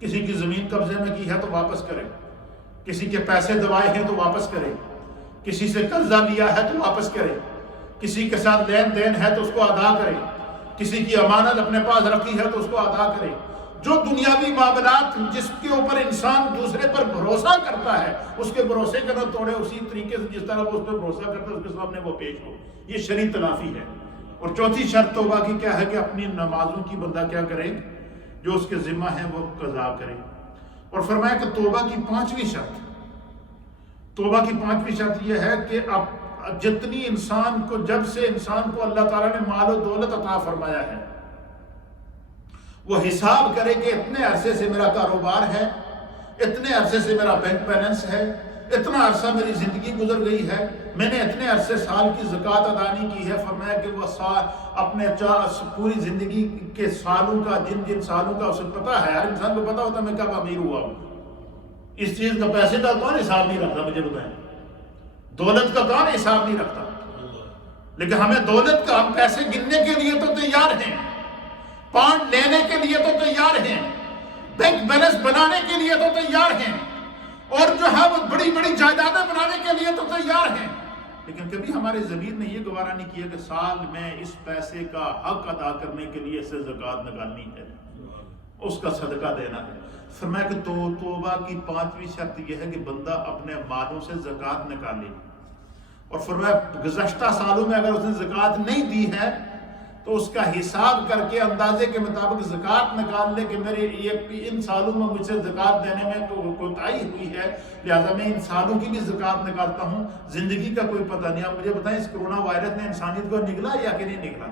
کسی کی زمین قبضے میں کی ہے تو واپس کرے، کسی کے پیسے دبائے ہیں تو واپس کرے، کسی سے قرضہ لیا ہے تو واپس کرے، کسی کے ساتھ لین دین ہے تو اس کو ادا کرے، کسی کی امانت اپنے پاس رکھی ہے تو اس کو ادا کرے۔ جو دنیاوی معاملات جس کے اوپر انسان دوسرے پر بھروسہ کرتا ہے، اس کے بھروسے کو نہ توڑے، اسی طریقے سے جس طرح وہ اس پر بھروسہ کرتا ہے اس کے سامنے وہ پیش ہو۔ یہ شرعی تلافی ہے۔ اور چوتھی شرط توبہ کی کیا ہے کہ اپنی نمازوں کی بندہ کیا کرے؟ جو اس کے ذمہ ہے وہ قضا کرے۔ اور فرمایا کہ توبہ کی 5ویں شرط، توبہ کی 5ویں شرط یہ ہے کہ اب جتنی انسان کو، جب سے انسان کو اللہ تعالیٰ نے مال و دولت عطا فرمایا ہے، وہ حساب کرے کہ اتنے عرصے سے میرا کاروبار ہے، اتنے عرصے سے میرا بینک بیلنس ہے، اتنا عرصہ میری زندگی گزر گئی ہے، میں نے اتنے عرصے سال کی زکوٰۃ ادا نہیں کی ہے۔ فرمایا کہ وہ اپنے پوری زندگی کے سالوں کا، جن سالوں کا اسے پتہ ہے، ہر انسان کو پتہ ہوتا ہے میں کب امیر ہوا ہوں۔ اس چیز کا، پیسے کا کون حساب نہیں رکھتا؟ مجھے بتائیں، دولت کا کون حساب نہیں رکھتا؟ لیکن ہمیں دولت کا، ہم پیسے گننے کے لیے تو تیار ہیں، پانڈ لینے کے لیے تو تیار ہیں، بینک بیلنس بنانے کے لیے تو تیار ہیں، اور جو ہے وہ بڑی بڑی جائیدادیں بنانے کے لیے تو تیار ہیں، لیکن کبھی ہمارے ضمیر نے یہ گوارا نہیں کیا کہ سال میں اس پیسے کا حق ادا کرنے کے لیے اس سے زکوٰۃ نکالنی ہے۔ اس کا صدقہ دینا ہے۔ فرمایا کہ توبہ کی 5ویں شرط یہ ہے کہ بندہ اپنے مالوں سے زکوٰۃ نکالے، اور فرمایا گزشتہ سالوں میں اگر اس نے زکوٰۃ نہیں دی ہے تو اس کا حساب کر کے اندازے کے مطابق زکوٰۃ نکال لے کہ میرے ان سالوں میں مجھ سے زکوٰۃ دینے میں کوتاہی ہوئی ہے، لہٰذا میں ان سالوں کی بھی زکوٰۃ نکالتا ہوں۔ زندگی کا کوئی پتہ نہیں۔ آپ مجھے بتائیں اس کرونا وائرس نے انسانیت کو نگلا یا کہ نہیں نگلا؟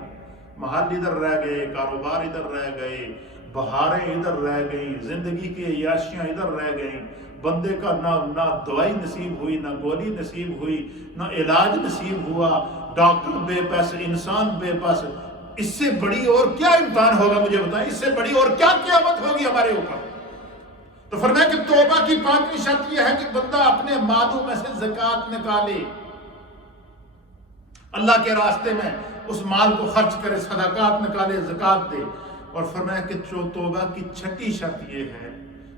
محل ادھر رہ گئے، کاروبار ادھر رہ گئے، بہاریں ادھر رہ گئیں، زندگی کی عیاشیاں ادھر رہ گئیں، بندے کا نہ دوائی نصیب ہوئی، نہ گولی نصیب ہوئی، نہ علاج نصیب ہوا، ڈاکٹر بے بس، انسان بے بس۔ اس سے بڑی اور کیا امتحان ہوگا مجھے بتائیں؟ اس سے بڑی اور کیا قیامت ہوگی ہمارے اوپر؟ تو فرمایا کہ توبہ کی 5ویں شرط یہ ہے کہ بندہ اپنے مالوں میں سے زکوٰۃ نکالے، اللہ کے راستے میں اس مال کو خرچ کرے، صدقات نکالے، زکوٰۃ دے۔ اور فرمایا کہ توبہ کی 6ٹھی شرط یہ ہے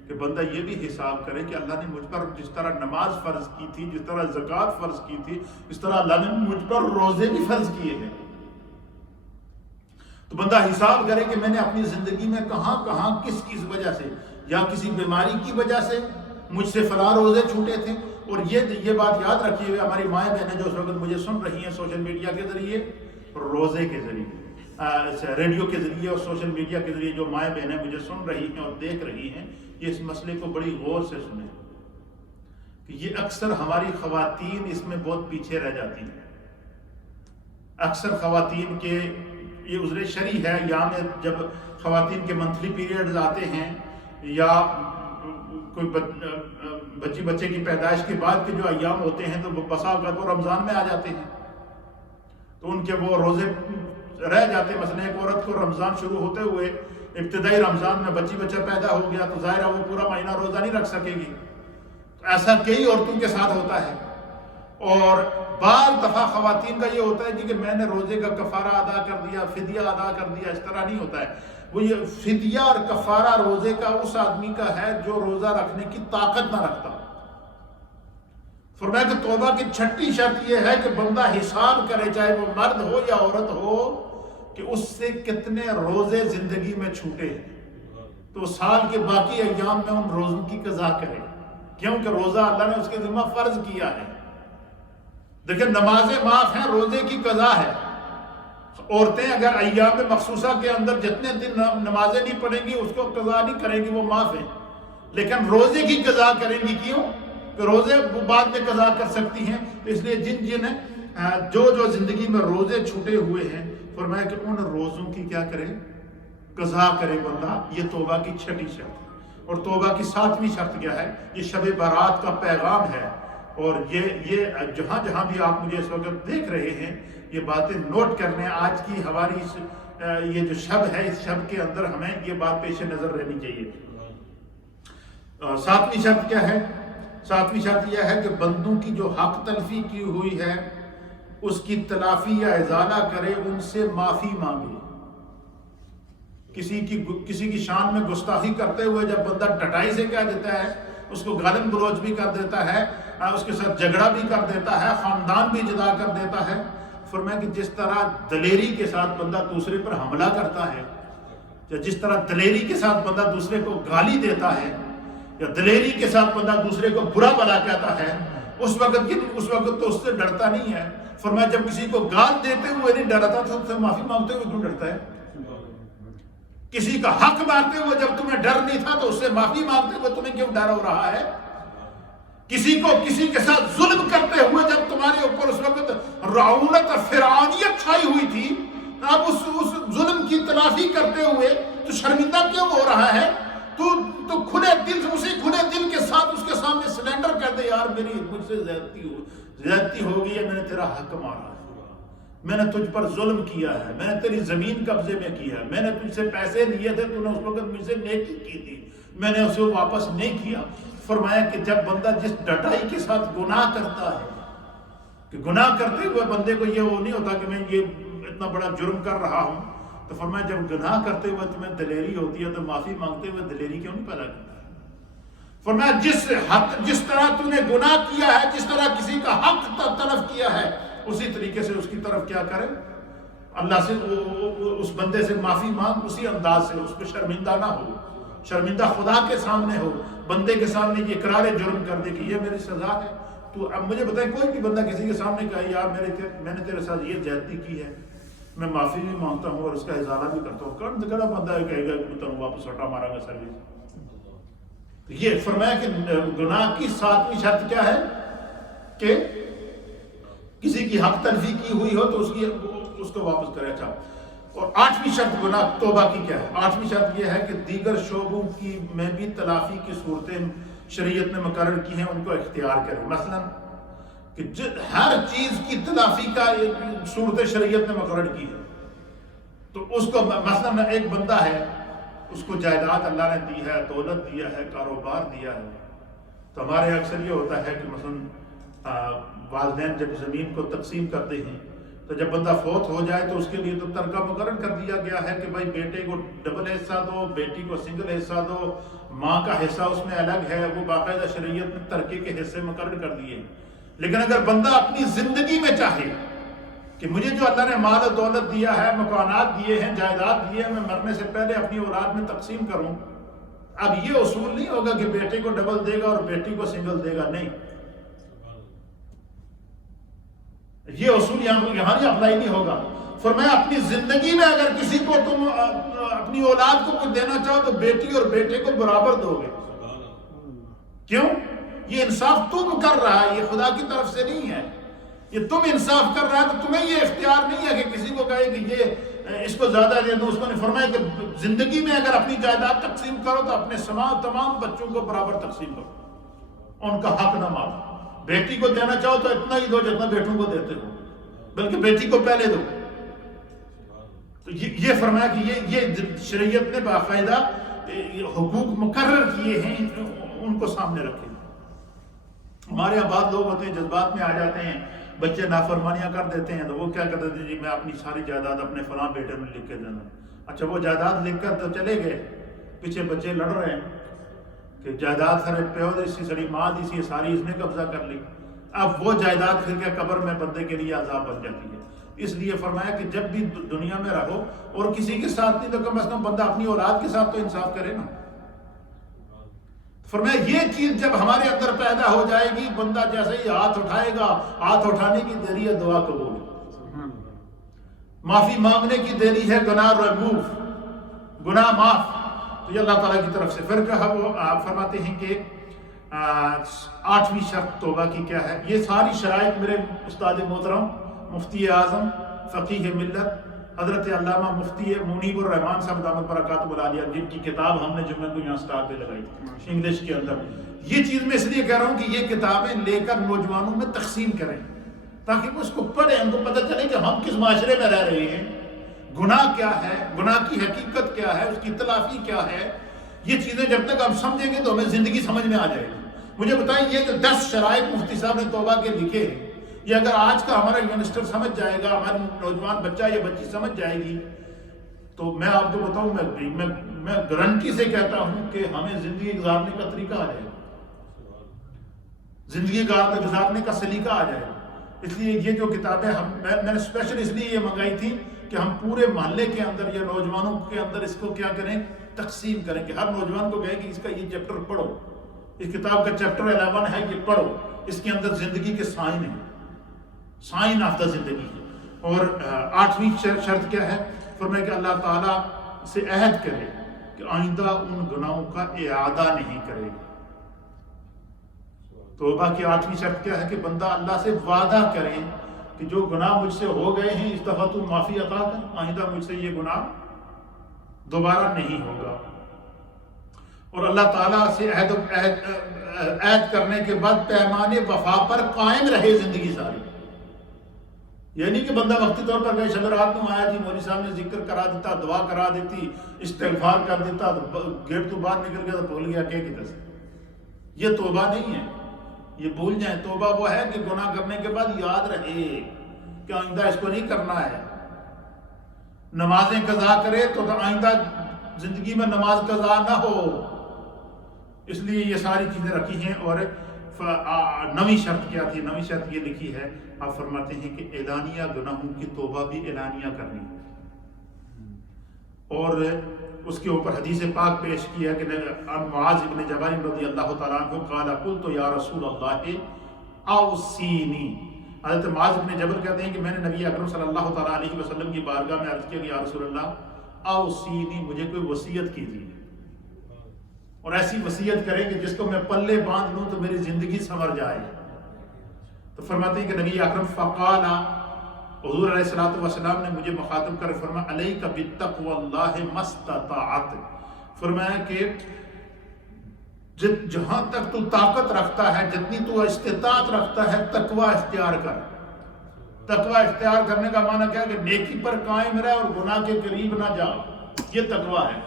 کہ بندہ یہ بھی حساب کرے کہ اللہ نے مجھ پر جس طرح نماز فرض کی تھی، جس طرح زکوٰۃ فرض کی تھی، اس طرح اللہ نے مجھ پر روزے بھی فرض کیے ہیں۔ تو بندہ حساب کرے کہ میں نے اپنی زندگی میں کہاں کہاں کس وجہ سے، یا کسی بیماری کی وجہ سے مجھ سے فلاں روزے چھوٹے تھے۔ اور یہ بات یاد رکھیے گا ہماری مائیں بہنیں جو اس وقت مجھے سن رہی ہیں سوشل میڈیا کے ذریعے، روزے کے ذریعے، ریڈیو کے ذریعے اور سوشل میڈیا کے ذریعے جو مائیں بہنیں مجھے سن رہی ہیں اور دیکھ رہی ہیں، یہ اس مسئلے کو بڑی غور سے سنیں کہ یہ اکثر ہماری خواتین اس میں بہت پیچھے رہ جاتی ہیں۔ اکثر خواتین کے یہ عذر شرعی ہے، یا میں جب خواتین کے منتھلی پیریڈز آتے ہیں یا کوئی بچے کی پیدائش کے بعد کے جو ایام ہوتے ہیں تو بسا اوقات وہ رمضان میں آ جاتے ہیں، تو ان کے وہ روزے رہ جاتے ہیں۔ مثلا ایک عورت کو رمضان شروع ہوتے ہوئے ابتدائی رمضان میں بچہ پیدا ہو گیا تو ظاہر ہے وہ پورا مہینہ روزہ نہیں رکھ سکے گی۔ تو ایسا کئی عورتوں کے ساتھ ہوتا ہے، اور بعض دفعہ خواتین کا یہ ہوتا ہے کہ میں نے روزے کا کفارہ ادا کر دیا، فدیہ ادا کر دیا۔ اس طرح نہیں ہوتا ہے۔ وہ یہ فدیہ اور کفارہ روزے کا اس آدمی کا ہے جو روزہ رکھنے کی طاقت نہ رکھتا۔ فرمایا کہ توبہ کی 6ٹھی شرط یہ ہے کہ بندہ حساب کرے، چاہے وہ مرد ہو یا عورت ہو، کہ اس سے کتنے روزے زندگی میں چھوٹے ہیں، تو سال کے باقی ایام میں ان روزوں کی قضا کرے، کیونکہ روزہ اللہ نے اس کے ذمہ فرض کیا ہے۔ دیکھیں نمازیں معاف ہیں، روزے کی قضا ہے۔ عورتیں اگر ایام مخصوصہ کے اندر جتنے دن نمازیں نہیں پڑھیں گی اس کو قضا نہیں کریں گی، وہ معاف ہیں، لیکن روزے کی قضا کریں گی۔ کیوں؟ کہ روزے بعد میں قضا کر سکتی ہیں۔ اس لیے جن جو زندگی میں روزے چھوٹے ہوئے ہیں، فرمایا کہ ان روزوں کی کیا کرے؟ قضا کرے بندہ۔ یہ توبہ کی 6ٹھی شرط۔ اور توبہ کی 7ویں شرط کیا ہے؟ یہ شب برات کا پیغام ہے، اور یہ جہاں بھی آپ مجھے اس وقت دیکھ رہے ہیں یہ باتیں نوٹ کرنے، آج کی ہماری یہ جو شب ہے اس شب کے اندر ہمیں یہ بات پیش نظر رہنی چاہیے۔ 7ویں شرط کیا ہے؟ 7ویں شرط یہ ہے کہ بندوں کی جو حق تلفی کی ہوئی ہے اس کی تلافی یا ازالہ کرے، ان سے معافی مانگے۔ کسی کی شان میں گستاخی کرتے ہوئے جب بندہ ڈٹائی سے کہہ دیتا ہے، اس کو گالم گلوچ بھی کر دیتا ہے، اس کے ساتھ جھگڑا بھی کر دیتا ہے، خاندان بھی جدا کر دیتا ہے، فرمایا کہ جس طرح دلیری کے ساتھ بندہ دوسرے پر حملہ کرتا ہے، یا جس طرح دلیری کے ساتھ بندہ دوسرے کو گالی دیتا ہے، یا دلیری کے ساتھ بندہ دوسرے کو برا بھلا کہتا ہے، اس وقت تو اس سے ڈرتا نہیں ہے۔ فرمایا جب کسی کو گال دیتے ہوئے نہیں ڈرتا تو اس سے معافی مانگتے ہوئے کیوں ڈرتا ہے؟ کسی کا حق مارتے ہوئے جب تمہیں ڈر نہیں تھا تو اس سے معافی مانگتے ہوئے تمہیں کیوں ڈر ہو رہا ہے؟ کسی کے ساتھ ظلم کرتے ہوئے جب تمہارے اوپر اس وقت رعونت فرعونیت چھائی ہوئی تھی، اب اس ظلم کی تلافی کرتے ہوئے تو شرمندہ کیوں ہو رہا ہے؟ تو کھلے دل کے ساتھ اس کے سامنے سلینڈر کر دے، یار مجھ سے زیادتی ہو گئی ہے، میں نے تیرا حق مارا ہے، میں نے تجھ پر ظلم کیا ہے، میں نے تیری زمین قبضے میں کیا ہے، میں نے تجھ سے پیسے لیے تھے، تو نے اس وقت مجھ سے نیکی کی تھی، میں نے اسے واپس نہیں کیا۔ فرمایا کہ جب بندہ جس ڈٹائی کے ساتھ گناہ کرتا ہے، کہ گناہ کرتے ہوئے بندے کو یہ وہ نہیں ہوتا کہ میں یہ اتنا بڑا جرم کر رہا ہوں، تو فرمایا جب گناہ کرتے ہوئے تمہیں دلیری ہوتی ہے تو معافی مانگتے ہوئے دلیری کیوں نہیں پیدا کرتا؟ فرمایا جس طرح تو نے گناہ کیا ہے، جس طرح کسی کا حق تلف کیا ہے، اسی طریقے سے اس کی طرف کیا کرے؟ اللہ سے اس بندے سے معافی مانگ، اسی انداز سے اس کو شرمندہ نہ ہو۔ شرمندہ خدا کے سامنے ہو، بندے کے سامنے یہ اقرار جرم کر دے کہ یہ میری سزا ہے. تو اب مجھے بتائیں کوئی بھی بندہ کسی کے سامنے کہے یار میں نے تیرے ساتھ یہ زیادتی کی ہے، میں معافی بھی مانگتا ہوں اور اس کا اظہار بھی کرتا ہوں، کون کڑا بندہ ہے کہے گا کہ تم واپس ہٹا مارا گا سروس. یہ فرمایا کہ گناہ کی 7ویں شرط کیا ہے کہ کسی کی حق تلفی کی ہوئی ہو تو اس کو واپس کرے. اچھا، اور 8ویں شرط گناہ توبہ کی کیا ہے؟ 8ویں شرط یہ ہے کہ دیگر شعبوں کی میں بھی تلافی کی صورتیں شریعت نے مقرر کی ہیں ان کو اختیار کرے. مثلا کہ ہر چیز کی تلافی کا صورت شریعت نے مقرر کی ہے، تو اس کو مثلا ایک بندہ ہے، اس کو جائیداد اللہ نے دی ہے، دولت دیا ہے، کاروبار دیا ہے، تو ہمارے اکثر یہ ہوتا ہے کہ مثلا والدین جب زمین کو تقسیم کرتے ہیں تو جب بندہ فوت ہو جائے تو اس کے لیے تو ترکہ مقرر کر دیا گیا ہے کہ بھائی بیٹے کو ڈبل حصہ دو، بیٹی کو سنگل حصہ دو، ماں کا حصہ اس میں الگ ہے، وہ باقاعدہ شریعت نے ترکے کے حصے مقرر کر دیے. لیکن اگر بندہ اپنی زندگی میں چاہے کہ مجھے جو اللہ نے مال و دولت دیا ہے، مکانات دیے ہیں، جائیداد دیے ہیں، میں مرنے سے پہلے اپنی اولاد میں تقسیم کروں، اب یہ اصول نہیں ہوگا کہ بیٹے کو ڈبل دے گا اور بیٹی کو سنگل دے گا. نہیں، یہ اصول یہاں نہیں اپلائی نہیں ہوگا. فرمایا اپنی زندگی میں اگر کسی کو تم اپنی اولاد کو کچھ دینا چاہو تو بیٹی اور بیٹے کو برابر دو گے. کیوں؟ یہ انصاف تم کر رہا ہے، یہ خدا کی طرف سے نہیں ہے. یہ تم انصاف کر رہا ہے تو تمہیں یہ اختیار نہیں ہے کہ کسی کو کہے کہ یہ اس کو زیادہ دے دو. اس کو نہیں. فرمایا کہ زندگی میں اگر اپنی جائیداد تقسیم کرو تو اپنے تمام بچوں کو برابر تقسیم کرو، ان کا حق نہ مارو. بیٹی کو دینا چاہو تو اتنا ہی دو جتنا بیٹوں کو دیتے ہو، بلکہ بیٹی کو پہلے دو. تو یہ فرمایا کہ یہ شریعت نے باقاعدہ حقوق مقرر کیے ہیں، ان کو سامنے رکھے. ہمارے یہاں بعض لوگ ہوتے ہیں جذبات میں آ جاتے ہیں، بچے نافرمانیاں کر دیتے ہیں تو وہ کیا کرتے ہیں، جی میں اپنی ساری جائیداد اپنے فلاں بیٹے میں لکھ کے دینا. اچھا، وہ جائیداد لکھ کر تو چلے گئے، پیچھے بچے لڑ رہے ہیں کہ جائیداد سارے پیو دی سی، ساری ماں دی سی، ساری اس نے قبضہ کر لی. اب وہ جائیداد پھر کے قبر میں بندے کے لیے عذاب بن جاتی ہے. اس لیے فرمایا کہ جب بھی دنیا میں رہو اور کسی کے ساتھ نہیں تو کم از کم بندہ اپنی اولاد کے ساتھ تو انصاف کرے نا. فرمایا یہ چیز جب ہمارے اندر پیدا ہو جائے گی، بندہ جیسے ہی ہاتھ اٹھائے گا، ہاتھ اٹھانے کی دیری ہے دعا قبول، معافی مانگنے کی دیری ہے گناہ ریموو، گناہ معاف. تو یہ اللہ تعالیٰ کی طرف سے. پھر وہ فرماتے ہیں کہ 8ویں شرط توبہ کی کیا ہے. یہ ساری شرائط میرے استاد محترم مفتی اعظم فقیہ ملت حضرت علامہ مفتی منیب الرحمان صاحب دامت برکاتہ العالیہ، جن کی کتاب ہم نے جمعہ کو یہاں سٹار پہ لگائی تھی انگلش کے اندر. یہ چیز میں اس لیے کہہ رہا ہوں کہ یہ کتابیں لے کر نوجوانوں میں تقسیم کریں تاکہ وہ اس کو پڑھیں، ان کو پتہ چلے کہ ہم کس معاشرے میں رہ رہے ہیں، گناہ کیا ہے، گناہ کی حقیقت کیا ہے، اس کی تلافی کیا ہے. یہ چیزیں جب تک ہم سمجھیں گے تو ہمیں زندگی سمجھ میں آ جائے گی. مجھے بتائیں یہ جو 10 شرائط مفتی صاحب نے توبہ کے لکھے ہیں، یہ اگر آج کا ہمارا ینگسٹر سمجھ جائے گا، ہمارا نوجوان بچہ یا بچی سمجھ جائے گی، تو میں آپ کو بتاؤں، میں گارنٹی سے کہتا ہوں کہ ہمیں زندگی گزارنے کا طریقہ آ جائے گا، زندگی گزارنے کا سلیقہ آ جائے گا. اس لیے یہ جو کتابیں میں نے اسپیشل اس لیے یہ منگائی تھی کہ ہم پورے محلے کے اندر یا نوجوانوں کے اندر اس کو کیا کریں، تقسیم کریں کہ ہر نوجوان کو کہیں کہ اس کا یہ چیپٹر پڑھو، اس کتاب کا چیپٹر 11 ہے، یہ پڑھو، اس کے اندر زندگی کے سائن ہیں، سائن آف دا زندگی ہے. اور 8ویں شرط کیا ہے؟ فرمایا کہ اللہ تعالیٰ سے عہد کرے کہ آئندہ ان گناہوں کا اعادہ نہیں کرے گا. توبہ کی 8ویں شرط کیا ہے کہ بندہ اللہ سے وعدہ کرے کہ جو گناہ مجھ سے ہو گئے ہیں اس دفعہ تو معافی عطا کر، آئندہ مجھ سے یہ گناہ دوبارہ نہیں ہوگا. اور اللہ تعالیٰ سے عہد کرنے کے بعد پیمان وفا پر قائم رہے زندگی ساری. یعنی کہ بندہ وقتی طور پر گئے شب رات میں آیا، جی مولوی صاحب نے ذکر کرا دیتا، دعا کرا دیتی، استغفار کر دیتا، گیٹ تو باہر نکل گیا تو بھول گیا کہ کدھر سے. یہ توبہ نہیں ہے، یہ بھول جائیں. توبہ وہ ہے کہ گناہ کرنے کے بعد یاد رہے کہ آئندہ اس کو نہیں کرنا ہے. نمازیں قضا کرے تو آئندہ زندگی میں نماز قضا نہ ہو. اس لیے یہ ساری چیزیں رکھی ہیں. اور 9ویں شرط کیا تھی؟ 9ویں شرط یہ لکھی ہے، آپ فرماتے ہیں کہ اعلانیہ گناہوں کی توبہ بھی اعلانیہ کرنی. اور اس کے اوپر حدیث پاک پیش کی ہے کہ عن معاذ بن جبل رضی اللہ تعالیٰ عنہ قال قلت یا رسول اللہ اوصینی. حضرت معاذ بن جبل کہتے ہیں کہ میں نے نبی اکرم صلی اللہ تعالیٰ علیہ وسلم کی بارگاہ میں عرض کیا کہ یا رسول اللہ اوصینی، مجھے کوئی وصیت کیجیے، اور ایسی وصیت کریں کہ جس کو میں پلے باندھ لوں تو میری زندگی سنور جائے. تو فرماتے ہیں کہ نبی اکرم فقال، حضور علیہ الصلوۃ والسلام نے مجھے مخاطب کر فرمایا علیک بتقوی اللہ ما استطعت، فرمایا کہ جہاں تک تو طاقت رکھتا ہے، جتنی تو استطاعت رکھتا ہے، تقوی اختیار کر. تقوی اختیار کرنے کا معنی کیا ہے کہ نیکی پر قائم رہ اور گناہ کے قریب نہ جا، یہ تقوی ہے.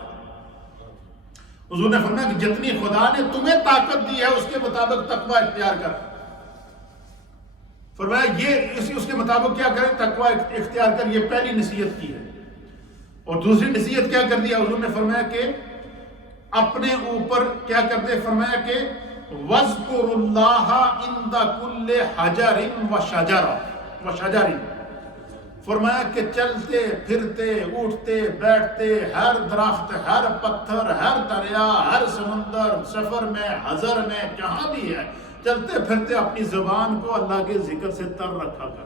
حضور نے فرمایا کہ جتنی خدا نے تمہیں طاقت دی ہے اس کے مطابق تقوی اختیار کر. فرمایا یہ اس کے مطابق کیا کرے، تقوی اختیار کر. یہ پہلی نصیحت کی ہے. اور دوسری نصیحت کیا کر دیا حضور نے فرمایا کہ اپنے اوپر کیا کرتے، فرمایا کہ وَاذْكُرُ اللَّهَ عِنْدَ كُلِّ حَجَرٍ وَشَجَرٍ، فرمایا کہ چلتے پھرتے اٹھتے بیٹھتے ہر درخت، ہر پتھر، ہر دریا، ہر سمندر، سفر میں، حضر میں، جہاں بھی ہے، چلتے پھرتے اپنی زبان کو اللہ کے ذکر سے تر رکھا کر.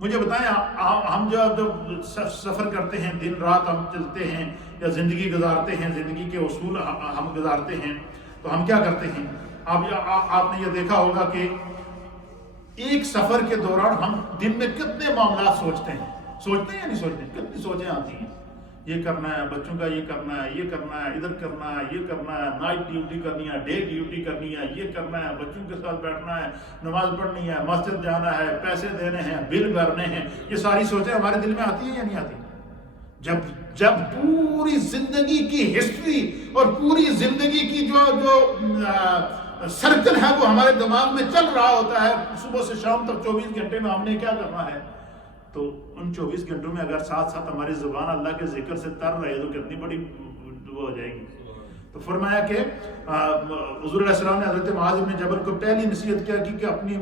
مجھے بتائیں، ہم جب سفر کرتے ہیں، دن رات ہم چلتے ہیں یا زندگی گزارتے ہیں، زندگی کے اصول ہم گزارتے ہیں، تو ہم کیا کرتے ہیں؟ آپ نے یہ دیکھا ہوگا کہ ایک سفر کے دوران ہم دن میں کتنے معاملات سوچتے ہیں یا نہیں سوچتے؟ کتنی سوچیں آتی ہیں، یہ کرنا ہے، بچوں کا یہ کرنا ہے، یہ کرنا ہے، ادھر کرنا ہے، یہ کرنا ہے، نائٹ ڈیوٹی کرنی ہے، ڈے ڈیوٹی کرنی ہے، یہ کرنا ہے، بچوں کے ساتھ بیٹھنا ہے، نماز پڑھنی ہے، مسجد جانا ہے، پیسے دینے ہیں، بل بھرنے ہیں. یہ ساری سوچیں ہمارے دل میں آتی ہیں یا نہیں آتی؟ جب پوری زندگی کی ہسٹری اور پوری زندگی کی جو سرکل ہے وہ ہمارے دماغ میں چل رہا ہوتا ہے، صبح سے شام تک 24 گھنٹے میں ہم نے کیا کرنا ہے، تو ان 24 گھنٹوں میں اگر ساتھ ساتھ ہماری زبان اللہ کے ذکر سے تر رہے تو کتنی بڑی وہ ہو جائے گی. تو فرمایا کہ حضور علیہ السلام نے حضرت معاذ بن جبل کو پہلی نصیحت کیا کی کہ اپنی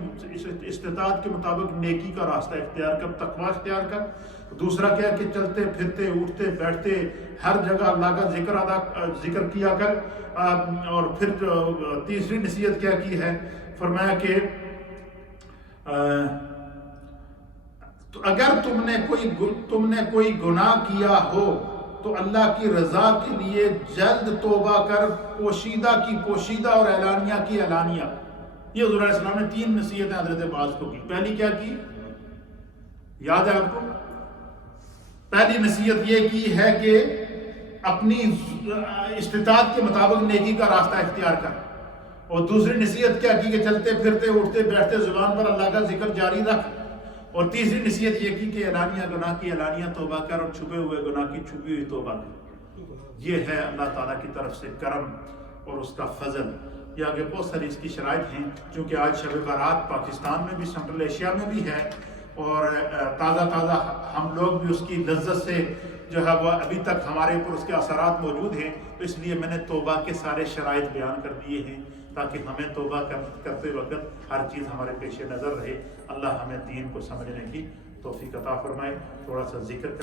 استطاعت کے مطابق نیکی کا راستہ اختیار کر، تقوی اختیار کر. دوسرا کیا کہ چلتے پھرتے اٹھتے بیٹھتے ہر جگہ اللہ کا ذکر کیا کر. اور پھر تیسری نصیحت کیا کی ہے، فرمایا کہ تو اگر تم نے کوئی گناہ کیا ہو تو اللہ کی رضا کے لیے جلد توبہ کر، پوشیدہ کی پوشیدہ اور اعلانیہ کی اعلانیہ. یہ حضور علیہ السلام نے 3 نصیحتیں حضرت معاذ کو کی. پہلی کیا کی، یاد ہے آپ کو؟ پہلی نصیحت یہ کی ہے کہ اپنی استطاعت کے مطابق نیکی کا راستہ اختیار کر. اور دوسری نصیحت کیا کی کہ چلتے پھرتے اٹھتے بیٹھتے زبان پر اللہ کا ذکر جاری رکھ. اور تیسری نصیحت یہ کی کہ اعلانیہ گناہ کی اعلانیہ توبہ کر، اور چھپے ہوئے گناہ کی چھپی ہوئی توبہ کر. یہ ہے اللہ تعالیٰ کی طرف سے کرم اور اس کا فضل. یہ آگے بہت ساری اس کی شرائط ہیں، چونکہ آج شب برات پاکستان میں بھی، سنٹرل ایشیا میں بھی ہے، اور تازہ ہم لوگ بھی اس کی لذت سے جو ہے وہ ابھی تک ہمارے اوپر اس کے اثرات موجود ہیں. تو اس لیے میں نے توبہ کے سارے شرائط بیان کر دیے ہیں تاکہ ہمیں توبہ کرتے وقت ہر چیز ہمارے پیش نظر رہے. اللہ ہمیں دین کو سمجھنے کی توفیق عطا فرمائے. تھوڑا سا ذکر کر